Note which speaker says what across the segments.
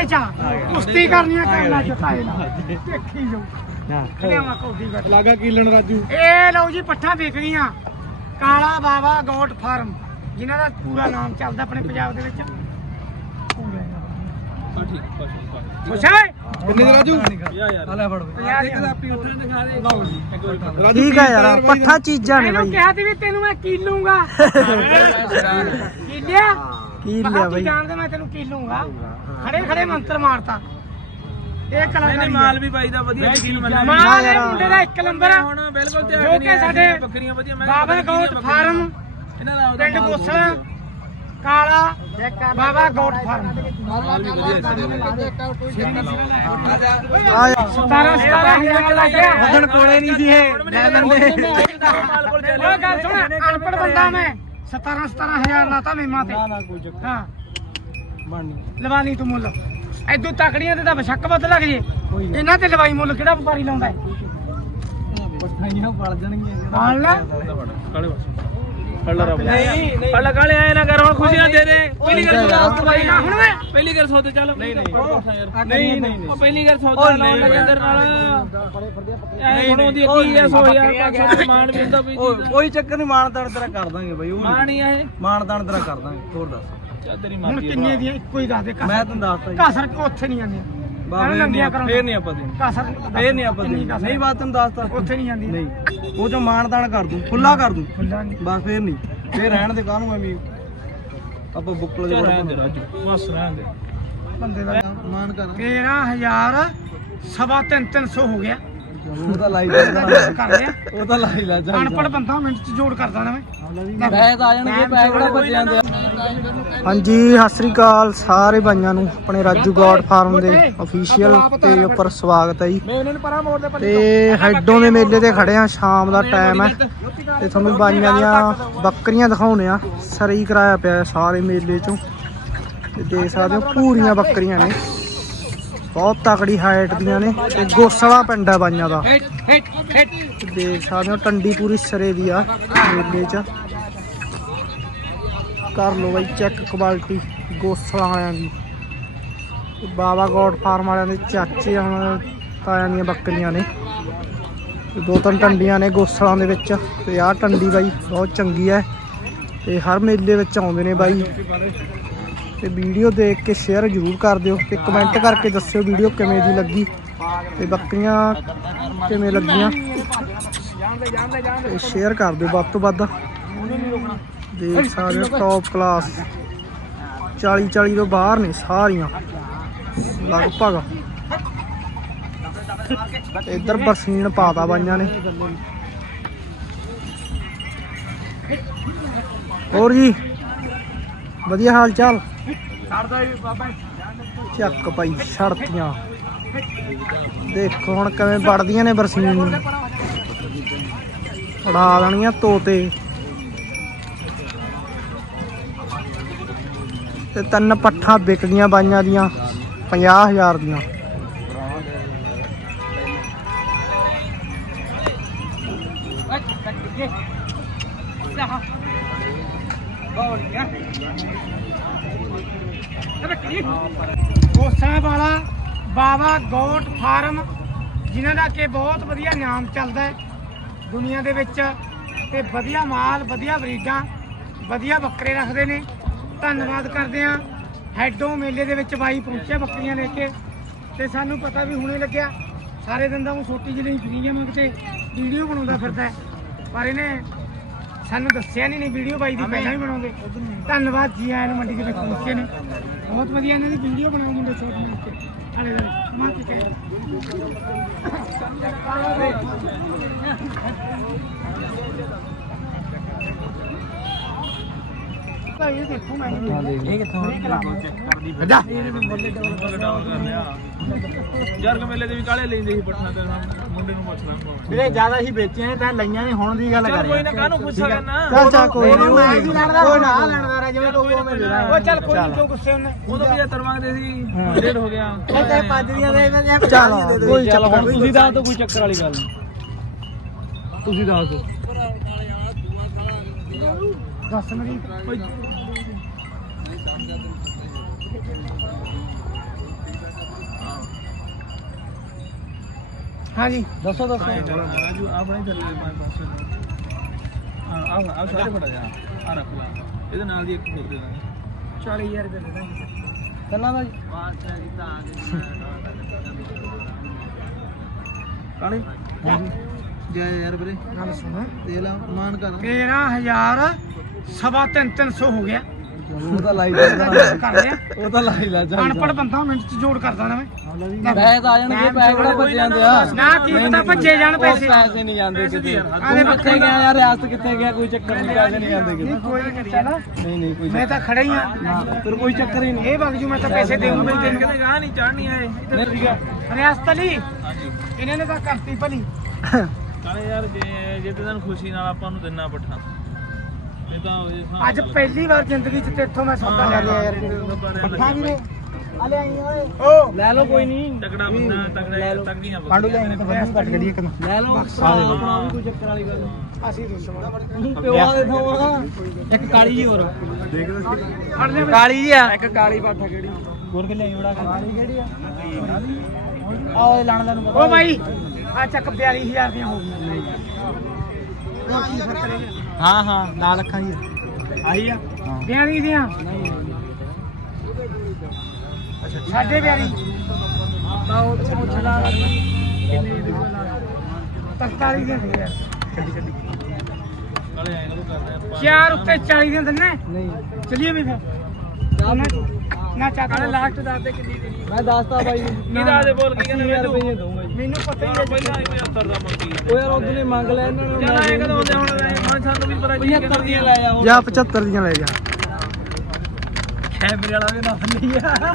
Speaker 1: ਤਾਏ ਚਾ ਕੁਸ਼ਤੀ ਕਰਨੀਆਂ ਕਰਨਾ ਚ ਤਾਏ ਨਾਲ ਦੇਖੀ ਜਾਓ ਲਿਆਵਾਂ ਕੌਡੀ ਬੈਠ
Speaker 2: ਲਾਗਾ ਕੀਲਣ ਰਾਜੂ
Speaker 1: ਇਹ ਲਓ ਜੀ ਪੱਠਾਂ ਵਿਕ ਗਈਆਂ ਕਾਲਾ ਬਾਵਾ ਗੋਟ ਫਾਰਮ ਜਿਨ੍ਹਾਂ ਦਾ ਪੂਰਾ ਨਾਮ ਚੱਲਦਾ ਆਪਣੇ ਪੰਜਾਬ ਦੇ ਵਿੱਚ ਖੁਸ਼ ਹੈ
Speaker 2: ਕਿੰਨੇ ਦੇ ਰਾਜੂ
Speaker 3: ਆ ਲੈ ਫੜ
Speaker 2: ਰਾਜੂ
Speaker 3: ਠੀਕ ਆ ਯਾਰ ਪੱਠਾ ਚੀਜ਼ਾਂ ਨੇ
Speaker 1: ਮੈਨੂੰ
Speaker 3: ਬਾਈ
Speaker 1: ਕਿਹਾ ਸੀ ਵੀ ਤੈਨੂੰ ਮੈਂ ਕੀਲੂੰਗਾ ਕੀਲਿਆ
Speaker 3: ਕੀ ਲਿਆ ਬਾਈ
Speaker 1: ਜਾਣਦੇ ਮੈਂ ਤੈਨੂੰ ਕੀਲੂੰਗਾ ਖੜੇ ਖੜੇ ਮੰਤਰ ਮਾਰਤਾ ਇਹ ਕਲਾਕਾਰੀ
Speaker 4: ਮਾਲ ਵੀ ਬਾਈ ਦਾ ਵਧੀਆ ਯਕੀਨ ਮੰਨਿਆ
Speaker 1: ਮਾਲ ਇਹ ਮੁੰਡੇ ਦਾ ਇੱਕ ਨੰਬਰ
Speaker 4: ਹੁਣ ਬਿਲਕੁਲ ਤੇ
Speaker 1: ਜੋ ਕਿ ਸਾਡੇ
Speaker 4: ਬੱਕਰੀਆਂ ਵਧੀਆ ਮੈਂ
Speaker 1: ਬਾਬਾ ਗੋਟ ਫਾਰਮ
Speaker 4: ਇਹਨਾਂ ਦਾ
Speaker 1: ਪਿੰਡ ਗੋਸਲਾ ਕਾਲਾ ਬਾਬਾ ਗੋਟ ਫਾਰਮ
Speaker 3: ਆ
Speaker 1: 17,000 ਲੱਗ ਗਿਆ
Speaker 3: ਉਦਣ ਕੋਲੇ ਨਹੀਂ ਸੀ ਇਹ ਲੈ ਲੈਂਦੇ
Speaker 1: ਉਹ ਗੱਲ ਸੁਣ ਅਨਪੜ ਬੰਦਾ ਮੈਂ 17,000 ਲਾਤਾ ਮੇਮਾ ਤੇ ਹਾਂ ਲਵਾਨੀ ਤੂੰ ਮੁੱਲ ਐਦੂ ਤਕੜੀਆਂ ਤੇ ਤਾਂ ਬਸ਼ੱਕ ਵੱਧ ਲੱਗ ਜੇ ਇਹਨਾਂ ਤੇ ਲਵਾਈ ਮੁੱਲ ਕਿਹੜਾ ਵਪਾਰੀ ਲਾਉਂਦਾ ਹੈ
Speaker 3: ਪੱਠਾਈਆਂ ਪਲ ਜਾਣਗੀਆਂ
Speaker 1: ਪਾਲ ਲੈ
Speaker 4: ਪੱਲਾ ਕਾਲੇ ਆਏ ਨਾ ਕਰ ਹੁਣ ਖੁਸ਼ੀਆਂ ਦੇ ਦੇ ਪਹਿਲੀ ਗੱਲ ਸੌਦਾ ਬਾਈ
Speaker 1: ਨਾ ਹੁਣ ਵੇ
Speaker 4: ਪਹਿਲੀ ਗੱਲ ਸੌਦੇ ਚੱਲ ਨਹੀਂ
Speaker 3: ਨਹੀਂ
Speaker 4: ਉਹ ਪਹਿਲੀ ਗੱਲ ਸੌਦਾ ਲਾਉਣ ਲੱਗੇ ਅੰਦਰ ਨਾਲ ਐ ਹੁਣ ਉਹਦੀ ਕੀ ਐ 100,000 ਮਾਨ ਮਿਲਦਾ ਵੀ
Speaker 3: ਕੋਈ ਚੱਕਰ ਨਹੀਂ ਮਾਨਦਾਨ ਤੇਰਾ ਕਰ ਦਾਂਗੇ ਬਾਈ ਉਹ
Speaker 4: ਮਾਨ ਹੀ ਆ ਇਹ
Speaker 3: ਮਾਨਦਾਨ ਤੇਰਾ ਕਰ ਦਾਂਗੇ ਹੋਰ ਦੱਸ
Speaker 4: ਚੱਲ ਤੇਰੀ
Speaker 1: ਹੁਣ
Speaker 4: ਮਰਜ਼ੀ
Speaker 1: ਕਿੰਨੇ ਦੀਆਂ ਇੱਕੋ ਹੀ ਦੱਸ ਦੇ
Speaker 3: ਮੈਂ ਤੈਨੂੰ ਦੱਸਤਾ ਜੀ
Speaker 1: ਕਾਸਰ ਉੱਥੇ ਨਹੀਂ ਜਾਂਦੀਆਂ
Speaker 3: ਬਾਬੇ
Speaker 1: ਲੰਗੀਆਂ ਕਰੋ
Speaker 3: ਫੇਰ ਨਹੀਂ ਆਪਾਂ ਦੇਣੀ
Speaker 1: ਕਾਸਰ
Speaker 3: ਫੇਰ ਨਹੀਂ ਆਪਾਂ ਦੇਣੀ ਨਹੀਂ ਬਾਤ ਤੈਨੂੰ ਦੱਸਤਾ
Speaker 1: ਉੱਥੇ ਨਹੀਂ ਜਾਂਦੀਆਂ
Speaker 3: ਨਹੀਂ ਉਹ ਜੋ ਮਾਨਦਾਨ ਕਰ ਦੂੰ ਖੁੱਲਾ ਕਰ ਦੂੰ
Speaker 1: ਖੁੱਲਾ ਨਹੀਂ
Speaker 3: ਬਸ ਫੇਰ ਨਹੀਂ ਫੇਰ ਰਹਿਣ ਦੇ ਕਾਹਨੂੰ ਐਵੇਂ ਆਪਾਂ ਬੁੱਕਲ ਦੇ
Speaker 4: ਰਹਿਣ ਦੇ ਰਾਜੂ ਬਸ ਰਹਿਣ ਦੇ
Speaker 1: ਬੰਦੇ ਦਾ
Speaker 3: ਮਾਨ ਕਰ
Speaker 1: 13,000 ਸਵਾ 300 ਹੋ ਗਿਆ
Speaker 3: ਉਹ ਤਾਂ ਲਾਈ
Speaker 1: ਕਰ ਲਿਆ
Speaker 3: ਉਹ ਤਾਂ ਲਾਈ ਲਾ ਜਾ
Speaker 1: ਅਨਪੜ ਬੰਦਾ ਮਿੰਟ ਚ ਜੋੜ ਕਰ ਦੇਣਾ ਮੈਂ
Speaker 3: ਪੈਸੇ ਤਾਂ ਆ ਜਾਣਗੇ ਪੈਸੇ ਕਿਹੜਾ ਬਚ ਜਾਂਦੇ ਹਾਂਜੀ ਸਤਿ ਸ੍ਰੀ ਅਕਾਲ ਸਾਰੇ ਭਾਈਆਂ ਨੂੰ ਆਪਣੇ ਰਾਜੂ ਗੋਡ ਫਾਰਮ ਦੇ ਅਫੀਸ਼ੀਅਲ ਪੇਜ ਉੱਪਰ ਸਵਾਗਤ ਹੈ ਜੀ
Speaker 1: ਮੈਂ ਉਹਨਾਂ ਨੂੰ ਪਰਾਂ ਮੋੜ ਦੇ
Speaker 3: ਤੇ ਹੈਡੋਂ ਦੇ ਮੇਲੇ ਤੇ ਖੜੇ ਆ ਸ਼ਾਮ ਦਾ ਟਾਈਮ ਹੈ ਤੇ ਤੁਹਾਨੂੰ ਬਾਈਆਂ ਦੀਆਂ ਬੱਕਰੀਆਂ ਦਿਖਾਉਣੇ ਆ ਸਰੀ ਕਰਾਇਆ ਪਿਆ ਸਾਰੇ ਮੇਲੇ ਚੋਂ ਤੇ ਦੇਖ ਸਕਦੇ ਹੋ ਪੂਰੀਆਂ ਬੱਕਰੀਆਂ ਨੇ ਬਹੁਤ ਤਕੜੀ ਹਾਈਟ ਦੀਆਂ ਨੇ ਤੇ ਗੋਸਲਾ ਪਿੰਡ ਆ ਬਾਈਆਂ ਦਾ ਦੇਖ ਸਕਦੇ ਹੋ ਟੰਡੀ ਪੂਰੀ ਸਰੇ ਦੀ ਆ ਮੇਲੇ 'ਚ ਕਰ ਲਓ ਬਾਈ ਚੈੱਕ ਕੁਆਲਿਟੀ ਗੋਸਲਾ ਆਇਆਂ ਦੀ ਬਾਬਾ ਗੋਡ ਫਾਰਮ ਵਾਲਿਆਂ ਦੇ ਚਾਚੇ ਤਾਇਆਂ ਦੀਆਂ ਬੱਕਰੀਆਂ ਨੇ ਦੋ ਤਿੰਨ ਟੰਡੀਆਂ ਨੇ ਗੋਸਲਾਂ ਦੇ ਵਿੱਚ ਤੇ ਆਹ ਟੰਡੀ ਬਾਈ ਬਹੁਤ ਚੰਗੀ ਹੈ ਤੇ ਹਰ ਮੇਲੇ ਵਿੱਚ ਆਉਂਦੇ ਨੇ ਬਾਈ ਤੇ ਵੀਡੀਓ ਦੇਖ ਕੇ ਸ਼ੇਅਰ ਜ਼ਰੂਰ ਕਰ ਦਿਓ ਤੇ ਕਮੈਂਟ ਕਰਕੇ ਦੱਸਿਓ ਵੀਡੀਓ ਕਿਵੇਂ ਦੀ ਲੱਗੀ ਤੇ ਬੱਕਰੀਆਂ ਕਿਵੇਂ ਲੱਗੀਆਂ ਤੇ ਸ਼ੇਅਰ ਕਰ ਦਿਓ ਵੱਧ ਤੋਂ ਵੱਧ ਦੇਖ ਸਕਦੇ ਹੋ ਟੌਪ ਕਲਾਸ 40 ਤੋਂ ਬਾਹਰ ਨੇ ਸਾਰੀਆਂ ਲਗਭਗ ਇੱਧਰ ਬਰਸੀਨ ਪਾਤਾ ਬਾਈਆਂ ਨੇ ਹੋਰ ਜੀ ਵਧੀਆ ਹਾਲ ਚਾਲ ਚੱਕ ਪਾਈ ਛੜਤੀਆਂ ਦੇਖੋ ਹੁਣ ਕਿਵੇਂ ਵੜਦੀਆਂ ਨੇ ਬਰਸੀਨ ਨੂੰ ਉਡਾ ਦੇਣੀਆਂ ਤੋਤੇ ਤੇ ਤਿੰਨ ਪੱਠਾਂ ਵਿਕ ਗਈਆਂ ਬਾਈਆਂ ਦੀਆਂ 50,000 ਦੀਆਂ
Speaker 1: ਗੋਸਲਾ ਵਾਲਾ ਬਾਬਾ ਗੋਟ ਫਾਰਮ ਜਿਨ੍ਹਾਂ ਦਾ ਕਿ ਬਹੁਤ ਵਧੀਆ ਨਾਮ ਚੱਲਦਾ ਹੈ ਦੁਨੀਆ ਦੇ ਵਿੱਚ ਤੇ ਵਧੀਆ ਮਾਲ ਵਧੀਆ ਬਰੀਡਾਂ ਵਧੀਆ ਬੱਕਰੇ ਰੱਖਦੇ ਨੇ ਧੰਨਵਾਦ ਕਰਦੇ ਆ ਹੈਡੋਂ ਮੇਲੇ ਦੇ ਵਿੱਚ ਬਾਈ ਪਹੁੰਚਿਆ ਬੱਕਰੀਆਂ ਲੈ ਕੇ ਤੇ ਸਾਨੂੰ ਪਤਾ ਵੀ ਹੁਣੇ ਲੱਗਿਆ ਸਾਰੇ ਦਿਨ ਦਾ ਉਹ ਛੋਟੀ ਜਿਹੀ ਫਰੀ ਆ ਮੈਂ ਕਿਤੇ ਵੀਡੀਓ ਬਣਾਉਂਦਾ ਫਿਰਦਾ ਪਰ ਇਹਨੇ ਸਾਨੂੰ ਦੱਸਿਆ ਨਹੀਂ ਵੀਡੀਓ ਬਾਈ ਦੀ ਪਹਿਲਾਂ ਵੀ ਬਣਾਉਂਦੇ ਧੰਨਵਾਦ ਜੀ ਆਇਆਂ ਨੂੰ ਮੰਡੀ ਦੇ ਵਿੱਚ ਪਹੁੰਚੇ ਨੇ ਬਹੁਤ ਵਧੀਆ ਇਹਨਾਂ ਦੀ ਵੀਡੀਓ ਬਣਾਉ ਮੁੰਡੇ ਛੋਟ ਮਿਲ ਕੇ ਆਲੇ ਦਾ ਮਾਂ ਕੀ ਕਹੇ ਇਹ ਦੇਖੋ ਮੈਂ ਇਹ ਕਿੱਥੋਂ ਜਾ
Speaker 4: ਯਾਰ ਕਿ ਮੇਲੇ ਦੇ ਵੀ ਕਾਲੇ ਲੈਂਦੇ ਸੀ ਪਟਨਾ ਤੇ ਮੁੰਡੇ ਨੂੰ ਪੁੱਛਣਾ
Speaker 3: ਵੀਰੇ ਜ਼ਿਆਦਾ ਹੀ ਵੇਚੀਆਂ ਨੇ ਤਾਂ ਲਈਆਂ ਨੇ ਹੁਣ ਦੀ ਗੱਲ ਕਰ
Speaker 4: ਕੋਈ ਨਾ ਕਾਹਨੂੰ ਗੁੱਸਾ ਕਰਨਾ
Speaker 3: ਚੱਲ ਕੋਈ ਨਹੀਂ
Speaker 1: ਮੈਂ ਵੀ ਲੜਦਾ
Speaker 3: ਕੋਈ ਨਾ ਲੈਣਦਾਰ ਜਿਵੇਂ ਤੂੰ ਉਹ ਮਿਲ
Speaker 1: ਉਹ ਚੱਲ ਕੋਈ ਨਹੀਂ ਕਿਉਂ ਗੁੱਸੇ ਹੁੰਨੇ
Speaker 4: ਉਦੋਂ ਵੀ ਤਰ ਮੰਗਦੇ ਸੀ ਡੇਢ ਹੋ ਗਿਆ
Speaker 1: ਇਹ ਤੇ ਪੰਜ ਦੀਆਂ ਦੇ
Speaker 3: ਚੱਲ ਕੋਈ ਚੱਕਰ ਨਹੀਂ
Speaker 4: ਤੁਸੀਂ ਦੱਸ ਦੋ ਕੋਈ ਚੱਕਰ ਵਾਲੀ ਗੱਲ ਨਹੀਂ ਤੁਸੀਂ ਦੱਸ ਦੋ
Speaker 1: ਦੱਸ ਮੇਰੀ ਹਾਂਜੀ
Speaker 3: ਦੱਸੋ
Speaker 4: ਰਾਜੂ ਆਪਣੇ ਥੱਲੇ ਮੈਂ ਪਾਸੇ ਆ ਸਾਰੇ ਬੜਾ ਜਾ ਆ ਰੱਖ ਲਾ ਇਹਦੇ ਨਾਲ ਦੀ ਇੱਕ ਹੋਰ ਦੇ ਦਾਂਗੇ
Speaker 1: 40000 ਰੁਪਏ ਦੇ ਦਾਂਗੇ
Speaker 3: ਕੰਨਾਂ ਦਾ ਜੀ
Speaker 4: ਕਾਲੇ ਜੈ ਯਾਰ ਵੀਰੇ
Speaker 1: ਗੱਲ ਸੁਣ
Speaker 4: ਦੇ ਲਾ ਮਾਨ ਕਰ
Speaker 1: 13000 ਸਵਾ 300 ਹੋ ਗਿਆ
Speaker 3: ਉਹ ਤਾਂ ਲਾਈ
Speaker 1: ਕਰ ਲਿਆ
Speaker 3: ਉਹ ਤਾਂ ਲਾਈ ਲਾ
Speaker 1: ਅਨਪੜ ਬੰਦਾ ਮਿੰਟ ਚ ਜੋੜ ਕਰਦਾ ਨਾ ਮੈਂ
Speaker 3: ਪੈਸੇ ਤਾਂ ਆ ਜਾਣਗੇ ਪੈਸੇ ਕਿਹੜਾ ਭੱਜ ਜਾਂਦੇ ਆ
Speaker 1: ਨਾ ਕੀ ਪਤਾ ਭੱਜੇ ਜਾਣ ਪੈਸੇ
Speaker 3: ਪੈਸੇ ਨਹੀਂ ਜਾਂਦੇ ਕਿਤੇ
Speaker 1: ਆਲੇ
Speaker 3: ਤੂੰ ਕਿੱਥੇ ਗਿਆ ਯਾਰ ਰਿਆਸਤ ਕਿੱਥੇ ਗਿਆ ਕੋਈ ਚੱਕਰ ਨਹੀਂ ਪੈਸੇ ਨਹੀਂ ਜਾਂਦੇ
Speaker 1: ਨਹੀਂ
Speaker 3: ਕਿਤੇ
Speaker 1: ਕੋਈ ਨਹੀਂ ਚੱਲ
Speaker 3: ਨਹੀਂ ਕੋਈ
Speaker 1: ਮੈਂ ਤਾਂ ਖੜਾ ਹੀ ਆ
Speaker 3: ਫਿਰ ਕੋਈ ਚੱਕਰ ਹੀ ਨਹੀਂ
Speaker 1: ਇਹ ਵਗ ਜੂ ਮੈਂ ਤਾਂ ਪੈਸੇ ਦੇਵਾਂ ਬਈ ਤੈਨੂੰ
Speaker 4: ਕਿਤੇ ਗਾਹ ਨਹੀਂ ਚੜਨੀ ਆਏ
Speaker 1: ਰਿਆਸਤ ਲਈ ਇਹਨਾਂ ਨੇ ਤਾਂ ਕਰਤੀ ਭਲੀ
Speaker 4: ਕਾਲੇ ਯਾਰ ਜੇ ਤੇ ਤੈਨੂੰ ਖੁਸ਼ੀ ਨਾਲ ਆਪਾਂ ਨੂੰ ਦਿਨਾ ਪੱਠਾ ਇਹ ਤਾਂ
Speaker 1: ਅੱਜ ਪਹਿਲੀ ਵਾਰ ਜ਼ਿੰਦਗੀ 'ਚ ਤੇਥੋਂ ਮੈਂ ਸੌਦਾ ਲੈ ਲਿਆ ਯਾਰ ਪੱਠਾ ਵੀ ਨੇ ਆ ਲੈ ਆਈ ਓਏ ਓ
Speaker 3: ਲੈ ਲਓ ਕੋਈ ਨਹੀਂ
Speaker 4: ਤਗੜਾ ਬੰਦਾ ਤਗੜੀਆਂ
Speaker 3: ਪਾਂਡੂ ਲੈ ਆਈ ਤਾਂ ਕੱਟ ਗੜੀ ਇੱਕ ਨਾ ਲੈ ਲਓ ਆਪਣਾ ਵੀ ਕੋਈ ਚੱਕਰ ਵਾਲੀ ਗੱਲ
Speaker 1: ਅਸੀਂ ਦੁਸ਼ਮਣ
Speaker 3: ਪਿਓ ਦੇ ਥੋੜਾ ਇੱਕ ਕਾਲੀ ਜੀ ਹੋਰ
Speaker 1: ਫੜ ਲੈ
Speaker 3: ਕਾਲੀ ਜੀ ਆ ਇੱਕ ਕਾਲੀ ਪਾਠਾ ਕਿਹੜੀ ਹੋਰ ਕਿ ਲਿਆਈ ਬੜਾ ਕਾਲੀ ਕਿਹੜੀ ਆ ਆ ਓਏ ਲਾਣ ਦਾ ਨੂੰ
Speaker 1: ਓ ਭਾਈ ਆ ਚੱਕ 42000 ਦੀਆਂ ਹੋ ਗਈਆਂ ਹੋਰ ਕੀ ਫਰਕ ਕਰੇਗਾ
Speaker 3: ਹਾਂ ਨਾਲ ਰੱਖਾਂ ਜੀ ਆਹੀ ਆ
Speaker 1: 42 ਦੀਆਂ ਸਾਡੇ 42 ਤਾਂ ਉਹ ਪੁੱਛਲਾ ਕਿੰਨੇ ਦੀ 43 ਦੀਆਂ ਦੇ ਯਾਰ
Speaker 4: ਕਾਲੇ ਐਂ ਕਦੋਂ ਕਰਦੇ ਆਪਾਂ
Speaker 1: ਚਾਰ ਉੱਤੇ 40 ਦੀਆਂ ਦਿੰਨੇ
Speaker 3: ਨਹੀਂ
Speaker 1: ਚਲਿਏ ਵੀ ਫਿਰ ਨਾ ਚੱਕ ਲਾਸਟ ਦੱਸ ਦੇ ਕਿੰਨੀ ਦੇਣੀ
Speaker 3: ਮੈਂ ਦੱਸਤਾ ਬਾਈ
Speaker 4: ਕੀ ਦਾ ਦੇ ਬੋਲ ਕੀ ਕਹਿੰਦੇ ਮੈਨੂੰ
Speaker 3: ਰੁਪਏ ਦਊਂਗਾ ਜੀ
Speaker 1: ਮੈਨੂੰ ਪਤਾ ਹੀ ਹੈ
Speaker 4: ਪਹਿਲਾਂ 75 ਦਾ ਮੰਗੀ
Speaker 3: ਉਹ ਯਾਰ ਉਹਨੇ ਮੰਗ ਲਿਆ ਇਹਨਾਂ ਨੂੰ
Speaker 4: ਚੱਲ ਐਂ ਕਦੋਂ ਆਉਂਦੇ ਹੁਣ ਮੈਂ ਸਾਨੂੰ ਵੀ ਪਤਾ
Speaker 3: 75 ਦੀਆਂ ਲੈ ਜਾ ਜਾਂ 75 ਦੀਆਂ ਲੈ ਜਾ
Speaker 4: ਕੈਮਰੇ ਵਾਲਾ ਵੀ ਨਾ ਫੰਨੀ ਆ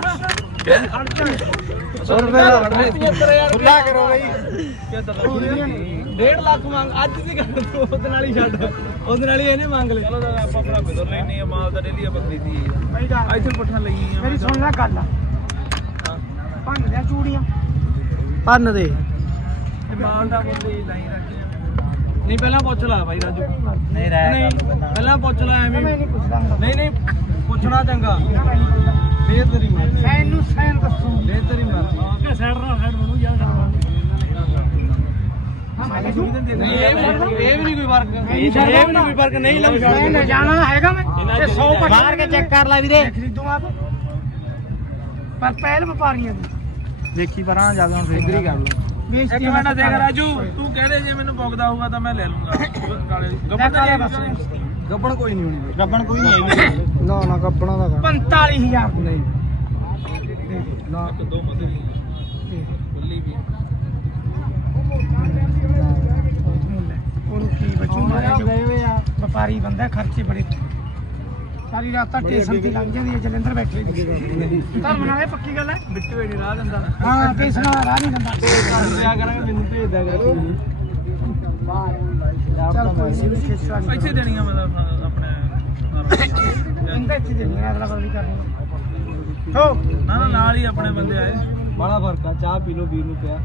Speaker 3: 100 ਰੁਪਏ 75000 ਖੁੱਲਾ ਕਰੋ ਬਈ 1.5 ਲੱਖ ਮੰਗ ਅੱਜ ਦੀ ਗੱਲ ਤੂੰ ਉਹਦੇ ਨਾਲ ਹੀ ਛੱਡ ਉਹਦੇ ਨਾਲ ਹੀ ਇਹਨੇ ਮੰਗ ਲਿਆ
Speaker 4: ਚਲੋ ਤਾਂ ਆਪਾਂ ਭਰਾ ਬੇਦਰ ਲੈਣੀ ਆ ਮਾਲ ਤਾਂ ਡੇਲੀ ਆ ਬੱਕਰੀ ਦੀ
Speaker 1: ਬਈ ਗੱਲ
Speaker 4: ਇੱਥੇ ਪੱਠਾ ਲਈ ਆ
Speaker 1: ਮੇਰੀ ਸੁਣ ਲੈ ਗੱਲ ਭੰਨ ਲਿਆ ਚੂੜੀਆਂ
Speaker 3: ਪੰਨ ਦੇ
Speaker 4: ਤੇ ਮਾਲ ਦਾ ਮੁੱਲ ਹੀ ਲਾਈ ਰੱਖਿਆ
Speaker 3: ਨਹੀਂ ਪਹਿਲਾਂ ਪੁੱਛ ਲੈ ਬਾਈ ਰਾਜੂ ਨਹੀਂ
Speaker 4: ਨਹੀਂ
Speaker 3: ਪਹਿਲਾਂ ਪੁੱਛ ਲੈ ਐਵੇਂ
Speaker 1: ਮੈਂ ਨਹੀਂ ਪੁੱਛਦਾ ਹੁੰਦਾ
Speaker 3: ਨਹੀਂ ਪੁੱਛਣਾ ਚੰਗਾ
Speaker 1: ਨਾ ਮੈਂ ਨਹੀਂ ਪੁੱਛਦਾ
Speaker 3: ਫੇਰ ਤੇਰੀ ਮਰਜ਼ੀ
Speaker 1: ਸੈਨ ਨੂੰ ਸੈਨ ਦੱਸੂ
Speaker 3: ਫੇਰ ਤੇਰੀ ਮਰਜ਼ੀ
Speaker 1: ਕਿ ਸਾਈਡ ਨਾਲ ਸਾਈਡ ਬਣੂ ਯਾਰ
Speaker 3: ਨਹੀਂ ਇਹ ਵੀ ਨਹੀਂ ਕੋਈ ਫਰਕ ਇਹ ਵੀ ਨਹੀਂ ਕੋਈ ਫਰਕ ਨਹੀਂ
Speaker 1: ਮੈਂ ਲੈ ਜਾਣਾ ਹੈਗਾ ਮੈਂ ਤੇ 100
Speaker 3: ਬਾਹਰ ਕੇ ਚੈੱਕ ਕਰ ਲੈ ਵੀਰੇ
Speaker 1: ਖਰੀਦੂ ਆਪ ਪਰ ਪਹਿਲ ਵਪਾਰੀਆਂ ਦੀ
Speaker 3: ਦੇਖੀ ਪਰਾਂ ਜਾ ਕੇ ਹੁਣ ਫੇਰ ਹੀ ਕਰ ਲਓ
Speaker 1: ਬੇਇੱਜ਼ਤੀ
Speaker 4: ਇੱਕ ਮਿੰਟ ਦੇਖ ਰਾਜੂ ਤੂੰ ਕਹਦੇ ਜੇ ਮੈਨੂੰ ਪੁੱਗਦਾ ਹੋਊਗਾ ਤਾਂ ਮੈਂ ਲੈ ਲੂੰਗਾ ਕਾਲੇ ਗੱਬਰ ਤਾਂ ਲੈ ਬਸ
Speaker 3: ਗੱਬਣ ਕੋਈ ਨਹੀਂ ਹੋਣੀ ਗੱਬਣ ਕੋਈ ਨਹੀਂ ਹੈਗੀ ਨਾ ਗੱਬਣਾ ਦਾ
Speaker 1: 45000
Speaker 3: ਨਹੀਂ
Speaker 4: ਨਾ ਦੋ ਮਦੇ ਬੱਲੀ ਵੀ
Speaker 1: ਉਹਨੂੰ ਕੀ ਬਚੂ ਮਾਰੇ ਜੋ ਵਪਾਰੀ ਬੰਦਾ ਖਰਚੇ ਬੜੇ ਸਾਰੀ ਰਾਤ ਤਾਂ ਸਟੇਸ਼ਨ ਤੇ ਲੰਘ ਜਾਂਦੀ ਹੈ ਜਲੰਧਰ ਬੈਠੇ ਧਰਮ ਨਾਲ ਇਹ ਪੱਕੀ ਗੱਲ ਹੈ
Speaker 4: ਬਿੱਟੂ ਏਡੀ ਰਾਹ ਦਿੰਦਾ
Speaker 1: ਹਾਂ ਪੇਸਣਾ ਰਾਹ ਨਹੀਂ ਦਿੰਦਾ
Speaker 3: ਲਿਆ ਕਰਾਂਗੇ ਮੈਨੂੰ ਭੇਜ ਦਿਆ ਕਰ
Speaker 1: ਚੱਲ ਕੋਈ ਨਹੀਂ ਖੇਚਵਾ ਨਹੀਂ
Speaker 4: ਇੱਥੇ ਦੇਣੀਆਂ ਮਤਲਬ ਆਪਣੇ
Speaker 1: ਇੰਦਾ ਇੱਥੇ ਦੇਣੀ ਅਗਲਾ ਵਾਰ ਵੀ ਕਰਨੀ ਹੋ
Speaker 4: ਨਾ ਨਾਲ ਹੀ ਆਪਣੇ ਬੰਦੇ ਆਏ
Speaker 3: ਬੜਾ ਫਰਕ ਆ ਚਾਹ ਪੀ ਲੋ ਵੀਰ ਨੂੰ ਪਿਆ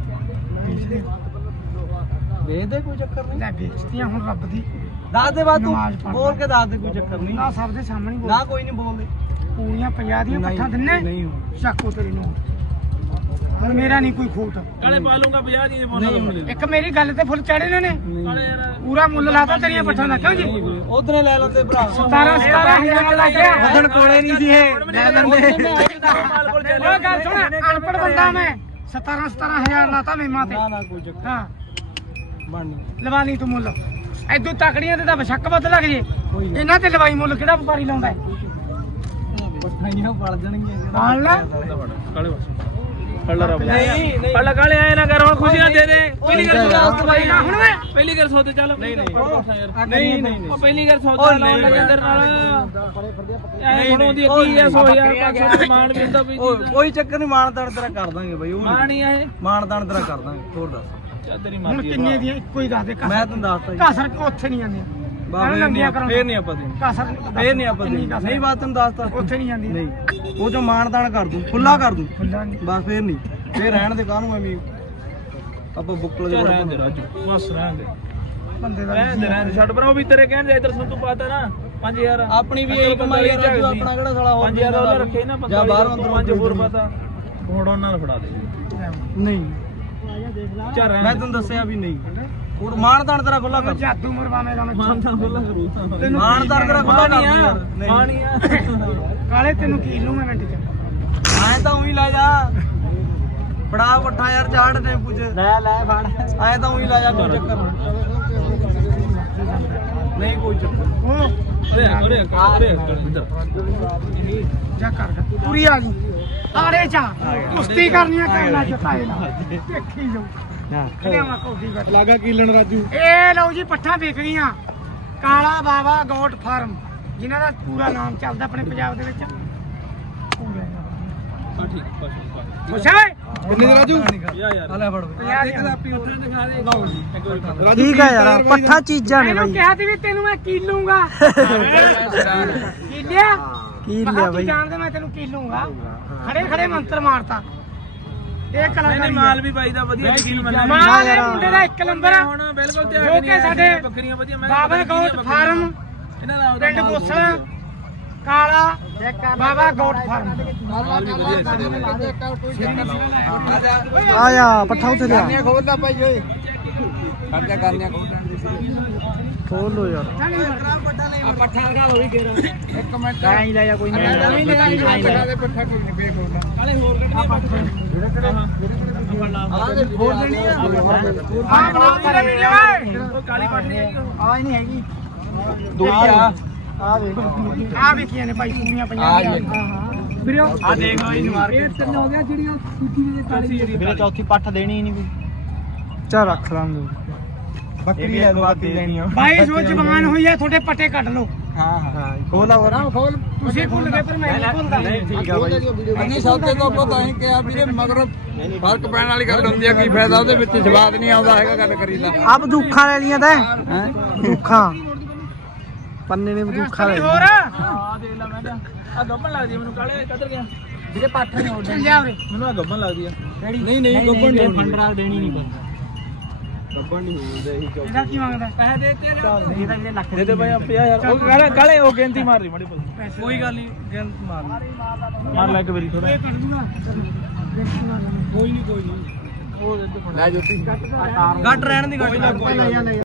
Speaker 3: ਵੇਚ ਦੇ ਕੋਈ ਚੱਕਰ ਨਹੀਂ
Speaker 1: ਲੈ ਵੇਚਤੀਆਂ ਹੁਣ ਰੱਬ ਦੀ
Speaker 3: ਦੱਸ ਦੇ ਬਾਤ ਤੂੰ
Speaker 1: ਨਮਾਜ਼ ਪੜ੍ਹ।
Speaker 3: ਬੋਲ ਕੇ ਦੱਸ ਦੇ ਕੋਈ ਚੱਕਰ ਨਹੀਂ
Speaker 1: ਨਾ ਸਭ ਦੇ ਸਾਹਮਣੇ ਬੋਲ
Speaker 3: ਨਾ ਕੋਈ ਨਹੀਂ ਬੋਲਦੇ
Speaker 1: ਪੂਰੀਆਂ 50 ਦੀਆਂ ਪੱਠਾ ਦਿੰਨੇ
Speaker 3: ਨਹੀਂ
Speaker 1: ਚੱਕੋ ਤੇਰੀ ਨੂੰ ਹੁਣ ਮੇਰਾ ਨਹੀਂ ਕੋਈ ਖੋਟ
Speaker 4: ਕਾਲੇ ਪਾ ਲੂੰਗਾ 50 ਦੀ ਬੋਲ
Speaker 1: ਇੱਕ ਮੇਰੀ ਗੱਲ ਤੇ ਫੁੱਲ ਚੜੇ ਨੇ
Speaker 4: ਕਾਲੇ ਯਾਰ
Speaker 1: ਪੂਰਾ ਮੁੱਲ ਲਾਤਾ ਤੇਰੀਆਂ ਪੱਠਾਂ ਦਾ ਕਿਉਂ ਜੀ
Speaker 3: ਉਧਰੇ ਲੈ ਲੈਂਦੇ ਭਰਾ
Speaker 1: 17,000 ਲੱਗ ਗਿਆ
Speaker 3: ਵਧਣ ਕੋਲੇ ਨਹੀਂ ਸੀ ਇਹ ਲੈ ਲੈਂਦੇ
Speaker 4: ਮਾਲ ਕੋਲ ਚੱਲ
Speaker 1: ਉਹ ਗੱਲ ਸੁਣ ਅਨਪੜ ਬੰਦਾ ਮੈਂ 17,000 ਲਾਤਾ ਮੇਮਾ ਤੇ
Speaker 3: ਨਾ ਨਾ ਕੋਈ ਚੱਕਰ
Speaker 1: ਹਾਂ
Speaker 3: ਬਣਨੀ
Speaker 1: ਲਵਾ ਲਈ ਤੂੰ ਮੁੱਲ ਐਦੂ ਤਕੜੀਆਂ ਤੇ ਤਾਂ ਬਸ਼ੱਕ ਵੱਧ ਲੱਗ ਜੇ
Speaker 3: ਕੋਈ ਨਾ
Speaker 1: ਇਹਨਾਂ ਤੇ ਲਵਾਈ ਮੁੱਲ ਕਿਹੜਾ ਵਪਾਰੀ ਲਾਉਂਦਾ ਹੈ
Speaker 3: ਪੱਠਾਈਆਂ ਪੜ ਜਾਣਗੀਆਂ
Speaker 1: ਪਾਲ ਲੈ
Speaker 4: ਕਾਲੇ ਬਸ ਫੜ ਲੈ ਰੱਬ
Speaker 3: ਨਹੀਂ
Speaker 4: ਫੜ ਲੈ ਕਾਲੇ ਆਏ ਨਾ ਕਰ ਹੁਣ ਖੁਸ਼ੀਆਂ ਦੇ ਦੇ ਪਹਿਲੀ ਗੱਲ
Speaker 3: ਦੱਸ
Speaker 1: ਭਾਈ ਨਾ ਹੁਣ ਓਏ
Speaker 4: ਪਹਿਲੀ ਗੱਲ ਸੌਦੇ ਚੱਲ
Speaker 3: ਨਹੀਂ
Speaker 4: ਨਹੀਂ ਉਹ ਪਹਿਲੀ ਗੱਲ ਸੌਦਾ ਲਾਉਣ ਲੱਗੇ ਅੰਦਰ ਨਾਲ ਐ ਹੁਣ ਉਹਦੀ ਕੀ ਐ 100,000 ਮਾਨ ਵੀ ਹੁੰਦਾ ਵੀ
Speaker 3: ਕੋਈ ਚੱਕਰ ਨਹੀਂ ਮਾਨਦਾਨ ਤੇਰਾ ਕਰ ਦਾਂਗੇ ਬਈ ਉਹ
Speaker 4: ਮਾਨ ਹੀ ਆ ਇਹ
Speaker 3: ਮਾਨਦਾਨ ਤੇਰਾ ਕਰ ਦਾਂਗੇ ਹੋਰ ਦੱਸ
Speaker 4: ਚੱਲ ਤੇਰੀ
Speaker 1: ਹੁਣ
Speaker 4: ਮਰਜ਼ੀ
Speaker 1: ਕਿੰਨੇ ਦੀਆਂ ਇੱਕੋ ਹੀ ਦੱਸ ਦੇ
Speaker 3: ਮੈਂ ਤੈਨੂੰ ਦੱਸਤਾ ਜੀ
Speaker 1: ਕਾਸਰ ਉੱਥੇ ਨਹੀਂ ਜਾਂਦੀਆਂ
Speaker 3: ਬਾਬੇ
Speaker 1: ਲੰਗੀਆਂ ਕਰੋ
Speaker 3: ਫੇਰ ਨਹੀਂ ਆਪਾਂ ਦੇਣੀ
Speaker 1: ਕਾਸਰ
Speaker 3: ਫੇਰ ਨਹੀਂ ਆਪਾਂ ਦੇਣੀ ਨਹੀਂ ਬਾਤ ਤੈਨੂੰ ਦੱਸਤਾ
Speaker 1: ਉੱਥੇ ਨਹੀਂ ਜਾਂਦੀਆਂ
Speaker 3: ਨਹੀਂ ਉਹ ਜੋ ਮਾਨਦਾਨ ਕਰ ਦੂੰ ਖੁੱਲਾ ਕਰ ਦੂੰ
Speaker 1: ਫੁੱਲਾਂ ਨਹੀਂ
Speaker 3: ਬਸ ਫੇਰ ਨਹੀਂ ਫੇਰ ਰਹਿਣ ਦੇ ਕਾਹਨੂੰ ਐਵੇਂ ਆਪਾਂ ਬੁੱਕਲ ਦੇ
Speaker 4: ਰਹਿਣ ਦੇ ਰਾਜੂ ਬਸ ਰਹਿਣ ਦੇ
Speaker 1: ਬੰਦੇ ਦਾ
Speaker 4: ਰਹਿਣ ਦੇ ਛੱਡ ਪਰ ਉਹ ਵੀ ਤੇਰੇ ਕਹਿਣ ਦੇ ਇਧਰ ਸੰਤੂ ਪਾਤਾ ਨਾ 5000
Speaker 3: ਆਪਣੀ ਵੀ ਇਹ ਕਮਾਈ ਆ ਰਾਜੂ, ਆਪਣਾ ਕਿਹੜਾ ਸਾਲਾ ਹੋਰ
Speaker 4: 5000 ਉਹਨੇ ਰੱਖੇ ਨਾ
Speaker 3: ਜਾਂ ਬਾਹਰੋਂ
Speaker 4: 5 ਹੋਰ ਪਤਾ ਹੁਣ ਉਹਨਾਂ ਨਾਲ ਫੜਾ ਦੇ
Speaker 3: ਨਹੀਂ
Speaker 4: ਚਾਰ
Speaker 3: ਮੈਂ ਤੈਨੂੰ ਦੱਸਿਆ ਵੀ ਨਹੀਂ ਉਹ ਮਾਨਦਾਨ ਤੇਰਾ ਖੁੱਲਾ ਕਰ
Speaker 1: ਜਾਦੂ ਮਰਵਾਵੇਂਗਾ ਮੈਂ
Speaker 4: ਮਾਨਦਾਨ ਖੋਲਾ ਕਰੂ
Speaker 3: ਮਾਨਦਾਨ ਤੇਰਾ ਖੁੱਲਾ ਕਰ ਯਾਰ
Speaker 4: ਮਾਣੀਆ
Speaker 1: ਕਾਲੇ ਤੈਨੂੰ ਕੀ ਲੂ ਮੈਂ ਮਿੰਟ ਚ
Speaker 3: ਐ ਤਾਂ ਉਹੀ ਲੈ ਜਾ ਬੜਾ ਵੱਡਾ ਯਾਰ ਝਾੜ ਨੇ ਪੁੱਛ ਲੈ ਫੜ ਐ ਤਾਂ ਉਹੀ ਲੈ ਜਾ ਕੋਈ ਚੱਕਰ ਨਹੀਂ ਕੋਈ ਚੱਕਰ
Speaker 1: ਉਹ
Speaker 4: ਅਰੇ
Speaker 1: ਜਾ ਕਰ ਪੂਰੀ ਆ ਗਈ ਆੜੇ ਚਾ ਕੁਸ਼ਤੀ ਕਰਨੀਆਂ ਕਰਨਾ ਚਤਾਏ ਨਾ ਦੇਖੀ ਜਾਓ ਲਿਆਵਾਂ ਕੋਡੀ ਬੈਠ
Speaker 3: ਲਾਗਾ ਕੀਲਣ ਰਾਜੂ
Speaker 1: ਇਹ ਲਓ ਜੀ ਪੱਠਾਂ ਵਿਕ ਗਈਆਂ ਕਾਲਾ ਬਾਬਾ ਗੋਟ ਫਾਰਮ ਜਿਨ੍ਹਾਂ ਦਾ ਪੂਰਾ ਨਾਮ ਚੱਲਦਾ ਆਪਣੇ ਪੰਜਾਬ ਦੇ ਵਿੱਚ ਖੁਸ਼ ਹੈ
Speaker 3: ਕਿੰਨੇ ਦੇ ਰਾਜੂ
Speaker 4: ਯਾਰ
Speaker 3: ਆ ਲੈ ਫੜ
Speaker 4: ਆਪੀ ਉੱਥੇ ਦਿਖਾ ਦੇ ਲਓ ਜੀ
Speaker 3: ਠੀਕ ਆ ਯਾਰ ਪੱਠਾ ਚੀਜ਼ਾਂ ਨੇ
Speaker 1: ਇਹਨੂੰ
Speaker 3: ਬਾਈ
Speaker 1: ਕਿਹਾ ਸੀ ਵੀ ਤੈਨੂੰ ਮੈਂ ਕੀਲੂੰਗਾ ਕੀਲਿਆ
Speaker 3: ਕੀ
Speaker 1: ਮੈਂ
Speaker 3: ਲਿਆ
Speaker 1: ਕਿਹਾ
Speaker 3: ਬਾਈ
Speaker 1: ਤੂੰ ਜਾਣਦੇ ਮੈਂ ਤੈਨੂੰ ਕੀਲੂੰਗਾ ਖੜੇ ਖੜੇ ਮੰਤਰ ਮਾਰਤਾ ਇਹ ਕਲਾਕਾਰੀ
Speaker 4: ਨਹੀਂ ਮਾਲ ਵੀ ਬਾਈ ਦਾ ਵਧੀਆ ਯਕੀਨ ਮੰਨਿਆ
Speaker 1: ਮਾਲ ਇਹ ਮੁੰਡੇ ਦਾ ਇੱਕ ਨੰਬਰ ਆ
Speaker 4: ਹੁਣ ਬਿਲਕੁਲ ਤੇ
Speaker 1: ਜੋ ਕਿ ਸਾਡੇ
Speaker 4: ਬੱਕਰੀਆਂ ਵਧੀਆ ਮੈਂ
Speaker 1: ਬਾਬਾ ਗੋਟ ਫਾਰਮ
Speaker 4: ਇਹਨਾਂ ਦਾ
Speaker 1: ਪਿੰਡ ਗੋਸਲਾ ਕਾਲਾ ਬਾਬਾ ਗੋਟ ਫਾਰਮ
Speaker 3: ਆ ਜਾ ਪੱਠਾ ਉੱਥੇ ਲਿਆ
Speaker 1: ਖੋਲਦਾ ਭਾਈ ਓਏ
Speaker 3: ਖਰਚਾ ਕਰਨਿਆ ਖੋਲ ਲੋ ਯਾਰ
Speaker 1: ਪੱਠਾ ਲਗਾ ਹੋਈ ਗੇਰਾ ਇੱਕ ਮਿੰਟ ਐਂ ਲੈ ਜਾ ਕੋਈ ਨਹੀਂ ਪੱਠਾ ਕੋਈ ਨਹੀਂ ਬੇਖੋਲਦਾ
Speaker 4: ਕਾਲੇ ਹੋਰ ਕੱਢੀਆਂ
Speaker 3: ਆ ਦੇ ਖੋਲ ਦੇਣੀ ਆ
Speaker 1: ਹਾਂ ਬਣਾ ਤੇਰਾ ਵੀਡੀਓ ਓਏ
Speaker 4: ਉਹ ਕਾਲੀ ਪੱਟ ਨਹੀਂ ਹੈਗੀ
Speaker 3: ਆ ਨਹੀਂ ਹੈਗੀ ਦੋ ਆ ਵੇਖ
Speaker 1: ਆ ਵੇਖੀਆਂ ਨੇ ਭਾਈ ਪੂਰੀਆਂ ਪਈਆਂ ਵੀਡੀਓ
Speaker 4: ਆ ਦੇਖ ਲਓ ਇਹਨੂੰ ਮਾਰ ਕੇ
Speaker 1: ਤਿੰਨ ਹੋ ਗਿਆ ਜਿਹੜੀਆਂ ਦੂਜੀ ਦੇ ਕਾਲੀ
Speaker 3: ਵੀਰੇ ਚੌਥੀ ਪੱਠ ਦੇਣੀ ਨਹੀਂ ਕੋਈ ਚਾ ਰੱਖ ਲਾਂਗੇ ਬੱਕਰੀ ਲੈ ਲੋ ਬੱਕਰੀ ਲੈਣੀ ਆ
Speaker 1: ਭਾਈ ਜੋ ਜ਼ਬਾਨ ਹੋਈ ਹੈ ਤੁਹਾਡੇ ਪੱਟੇ ਕੱਢ ਲਓ
Speaker 3: ਹਾਂ ਖੋਲਾ ਹੋਰ
Speaker 1: ਖੋਲ ਤੁਸੀਂ ਭੁੱਲ ਗਏ ਪਰ ਮੈਂ ਨਹੀਂ ਭੁੱਲਦਾ
Speaker 3: ਠੀਕ ਆ ਬਾਈ
Speaker 2: ਅੰਨੀ ਸੌਦੇ ਤੋਂ ਆਪਾਂ ਤਾਂ ਹੀ ਕਿਹਾ ਵੀਰੇ ਮਗਰ ਫਰਕ ਪੈਣ ਵਾਲੀ ਗੱਲ ਹੁੰਦੀ ਆ ਕੀ ਫਾਇਦਾ ਉਹਦੇ ਵਿੱਚ ਸਵਾਦ ਨਹੀਂ ਆਉਂਦਾ ਹੈਗਾ ਗੱਲ ਕਰੀਦਾ
Speaker 3: ਆ ਬੰਦੂਖਾਂ ਲੈ ਲੀਆਂ ਤਾਂ ਬੰਦੂਖਾਂ ਪੰਨੇ ਨੇ ਬੰਦੂਖਾਂ ਲੈ
Speaker 1: ਹੋਰ
Speaker 4: ਆ ਦੇਖ ਲੈ ਮੈਂ ਕਿਹਾ ਆ ਗੱਬਣ ਲੱਗਦੀ ਮੈਨੂੰ ਕਾਲੇ ਕਿੱਧਰ ਗਿਆ
Speaker 1: ਵੀਰੇ ਪੱਠ ਨਹੀਂ ਉੱਡ ਜਾ ਉਰੇ
Speaker 4: ਮੈਨੂੰ ਆ ਗੱਬਣ ਲੱਗਦੀ ਆ
Speaker 2: ਨਹੀਂ ਗੱਬਣ ਨਹੀਂ
Speaker 3: ਫੰਡਰਾ ਦੇਣੀ ਨਹੀਂ ਬੰਦਾ
Speaker 2: ਗੱਬਣ ਨਹੀਂ ਹੁੰਦਾ ਇਹੀ
Speaker 1: ਇਹਦਾ ਕੀ ਮੰਗਦਾ ਪੈਸੇ ਦੇ ਤੇ ਇਹਦਾ ਜਿਹੜੇ ਲੱਖ
Speaker 4: ਦੇ ਦੇ ਭਾਈ 50000 ਉਹ ਕਾਲੇ ਉਹ ਗਿਣਤੀ ਮਾਰ ਰਹੀ ਮਾੜੀ
Speaker 1: ਪੈਸੇ
Speaker 3: ਕੋਈ ਗੱਲ ਨਹੀਂ ਗੇਮ ਮਾਰ
Speaker 4: ਮਾਰ ਲੈ ਇੱਕ ਵਾਰੀ ਥੋੜਾ
Speaker 1: ਇਹ ਕੱਢ ਦੂੰਗਾ
Speaker 3: ਕੋਈ ਨਹੀਂ
Speaker 2: ਲੈ ਜੋਤੀ
Speaker 3: ਗੱਟ ਰਹਿਣ ਦੀ ਗੱਟ